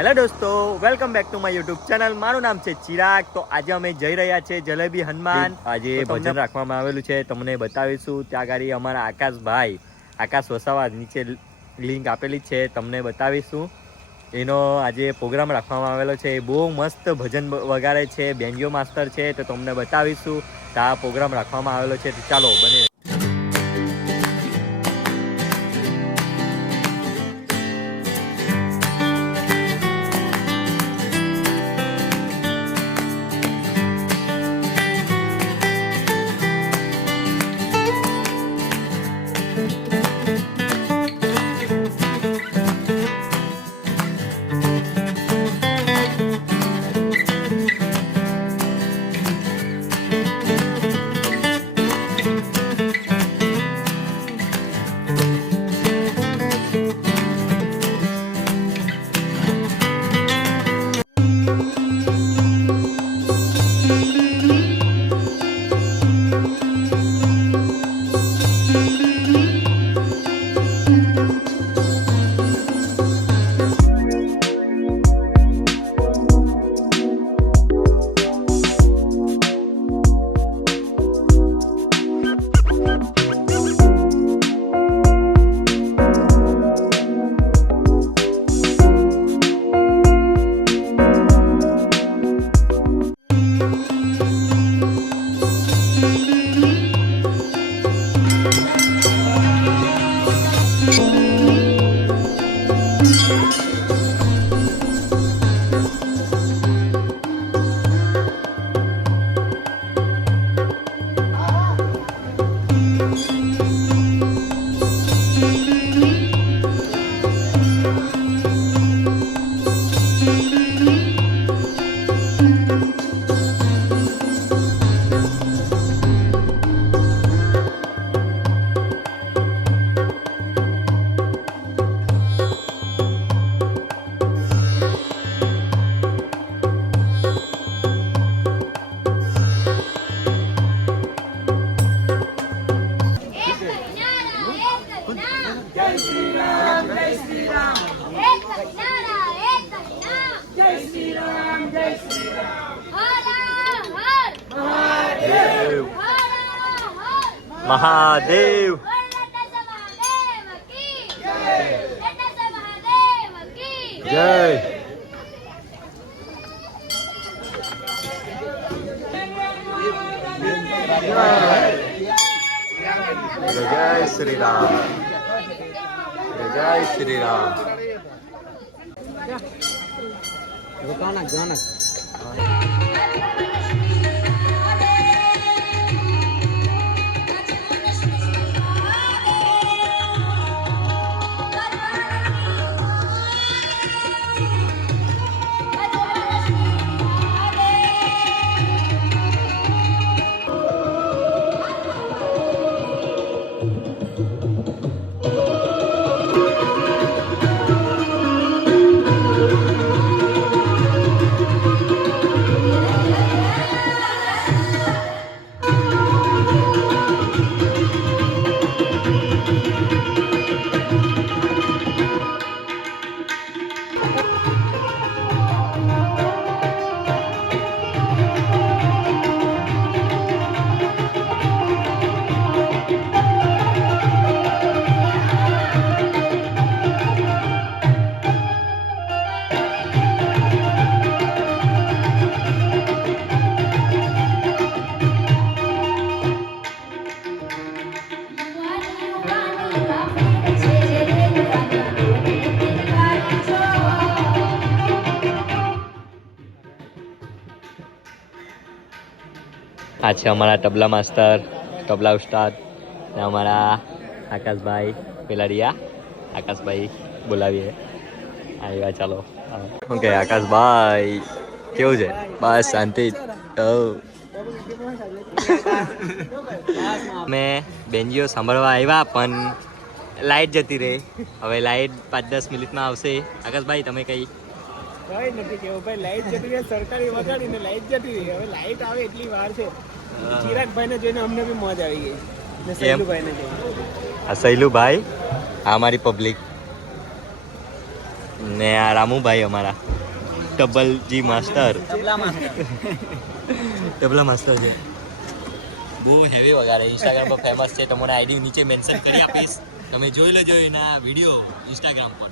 Hello દોસ્તો, welcome back to my YouTube channel. મારું નામ છે ચિરાગ. તો આજે અમે જઈ રહ્યા છીએ જલેબી હનુમાન. આજે ભજન રાખવામાં આવેલું છે, તમને બતાવીશું. ત્યાં ગાડી અમારા આકાશ વસાવા નીચે લિંક આપેલી છે, તમને બતાવીશું. એનો આજે પ્રોગ્રામ રાખવામાં આવેલો છે. બહુ મસ્ત ભજન વગાડે છે, બેન્જો માસ્ટર છે, તો તમને બતાવીશું. તો આ પ્રોગ્રામ રાખવામાં આવેલો છે, તો ચાલો બને. મહાદેવ જય. જય શ્રી રામ, જય શ્રી રામ. આ છે અમારા તબલા માસ્ટર, તબલા ઉસ્તાદ, ને અમારા આકાશભાઈ પેલાડિયા. આકાશભાઈ બોલાવીએ, આવ્યા. ચાલો. ઓકે આકાશભાઈ, કેવું છે? બસ શાંતિ. મેં બેન્જીઓ સાંભળવા આવ્યા, પણ લાઇટ જતી રહી. હવે લાઇટ 5-10 મિનિટમાં આવશે. આકાશભાઈ તમે કઈ કઈ નથી કેવું ભાઈ, લાઈટ જતી રહી, સરકારી વગાડીને લાઈટ જતી રહી. હવે લાઈટ આવે એટલી વાર છે. ચિરાગભાઈને જોઈને અમને બી મોજ આવી ગઈ. સહેલુભાઈને જોઈને. આ સહેલુભાઈ, આ અમારી પબ્લિક. ને આ રામુભાઈ અમારા ડબલજી માસ્ટર તબલા માસ્ટર છે. બહુ હેવી વગાડે, ઇન્સ્ટાગ્રામ પર ફેમસ છે. તમને આઈડી નીચે મેન્શન કરી આપીશ, તમે જોઈ લેજો એના વિડીયો ઇન્સ્ટાગ્રામ પર.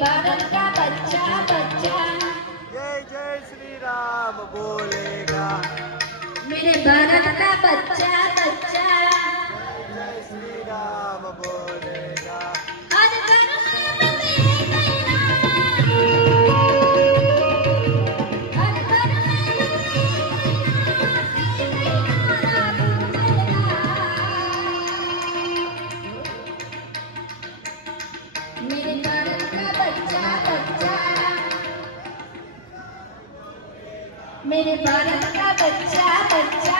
भारत का बच्चा बच्चा जय जय श्री राम बोलेगा, मेरे भारत का बच्चा बच्चा जय श्री राम बोलेगा. हर घर में एक नाम, हर घर में मेरे भारत का बच्चा बच्चा, मेरे भारत का बच्चा बच्चा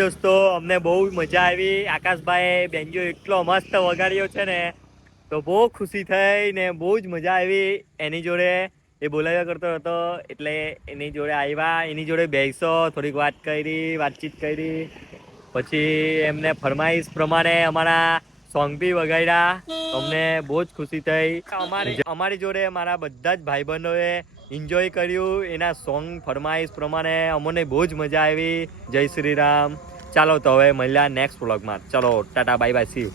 દોસ્તો અમને બહુ મજા આવી. આકાશભાઈ બેન્જો એટલો મસ્ત વગાડ્યો છે ને તો બહુ ખુશી થઈ ને બહુ જ મજા આવી એની જોડે. એ બોલાવ્યા કરતો હતો એટલે એની જોડે આવ્યા, એની જોડે બેસો, થોડીક વાતચીત કરી. પછી એમને ફરમાઈશ પ્રમાણે અમારા સોંગ બી વગાડ્યા. અમને બહુ જ ખુશી થઈ. અમારી જોડે મારા બધા જ ભાઈબંધોએ એન્જોય કર્યું એના સોંગ ફરમાઈશ પ્રમાણે. અમને બહુ જ મજા આવી. જય શ્રી રામ. ચાલો તો હવે મળ્યા નેક્સ્ટ વ્લોગમાં. ચલો Tata bye bye see you.